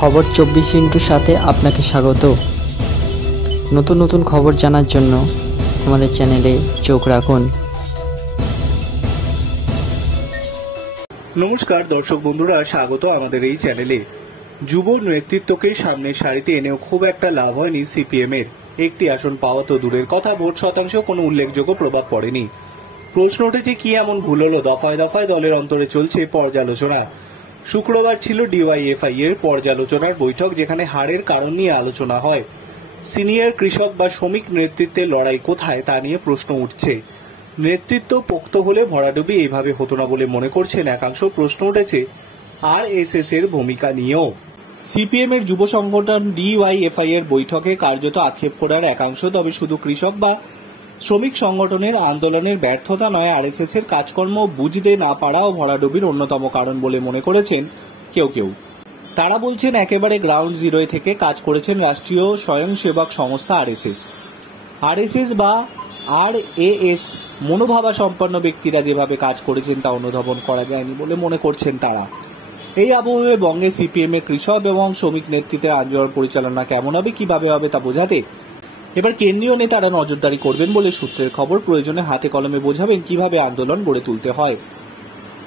খবর 24 সাথে আপনাকে স্বাগত। নতুন নতুন খবর জানার জন্য আমাদের চ্যানেলে চোখ রাখুন। নমস্কার দর্শক বন্ধুরা, স্বাগত আমাদের এই চ্যানেলে। যুব নেতৃত্বকে সামনের সারিতে এনেও খুব একটা লাভ হয়নি সিপিএম এর। একটি আসন পাওয়া তো দূরের কথা, ভোট শতাংশ কোনো উল্লেখযোগ্য প্রভাব পড়েনি। প্রশ্ন উঠেছে কি এমন ভুল হলো? দফায় দফায় দলের অন্তরে চলছে পর্যালোচনা। শুক্রবার ছিল ডিওয়াইএফআই এর পর্যালোচনার বৈঠক, যেখানে হারের কারণ নিয়ে আলোচনা হয়। সিনিয়র কৃষক বা শ্রমিক নেতৃত্বের লড়াই কোথায় তা নিয়ে প্রশ্ন উঠছে। নেতৃত্ব পোক্ত হলে ভরাডুবি এইভাবে হতো না বলে মনে করছেন একাংশ। প্রশ্ন উঠেছে আরএসএস এর ভূমিকা নিয়েও। সিপিএম এর যুব সংগঠন ডিওয়াইএফআই এর বৈঠকে কার্যত আক্ষেপ করার একাংশ। তবে শুধু কৃষক বা শ্রমিক সংগঠনের আন্দোলনের ব্যর্থতা নয়, আরএসএস এর কাজকর্ম বুঝতে না পারাও ভরাডুবির অন্যতম কারণ বলে মনে করেছেন কেউ কেউ। তারা বলছেন একেবারে গ্রাউন্ড জিরোয় থেকে কাজ করেছেন রাষ্ট্রীয় স্বয়ংসেবক সংস্থা আরএসএস বা আরএএস মনোভাবা সম্পন্ন ব্যক্তিরা যেভাবে কাজ করেছেন তা অনুধাবন করা যায়নি বলে মনে করছেন তারা। এই আবহে বঙ্গে সিপিএম এর কৃষক এবং শ্রমিক নেতৃত্বের আন্দোলন পরিচালনা কেমন হবে, কিভাবে হবে তা বোঝাতে এবার কেন্দ্রীয় নেতারা নজরদারি করবেন বলে সূত্রের খবর। প্রয়োজনে হাতে কলমে বোঝাবেন কিভাবে আন্দোলন গড়ে তুলতে হয়।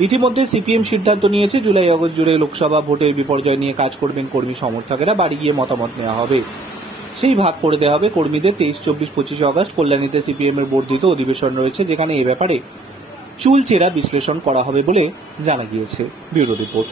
ইতিমধ্যে সিপিএম সিদ্ধান্ত নিয়েছে জুলাই আগস্ট জুড়ে লোকসভা ভোটের বিপর্যয় নিয়ে কাজ করবেন কর্মী সমর্থকেরা। বাড়ি গিয়ে মতামত নেওয়া হবে, সেই ভাগ করে দেওয়া হবে কর্মীদের। 23, 24, 25 আগস্ট কল্যাণীতে সিপিএম এর বর্ধিত অধিবেশন রয়েছে, যেখানে এ ব্যাপারে চুলচেরা বিশ্লেষণ করা হবে বলে জানা গিয়েছে। Bureau report.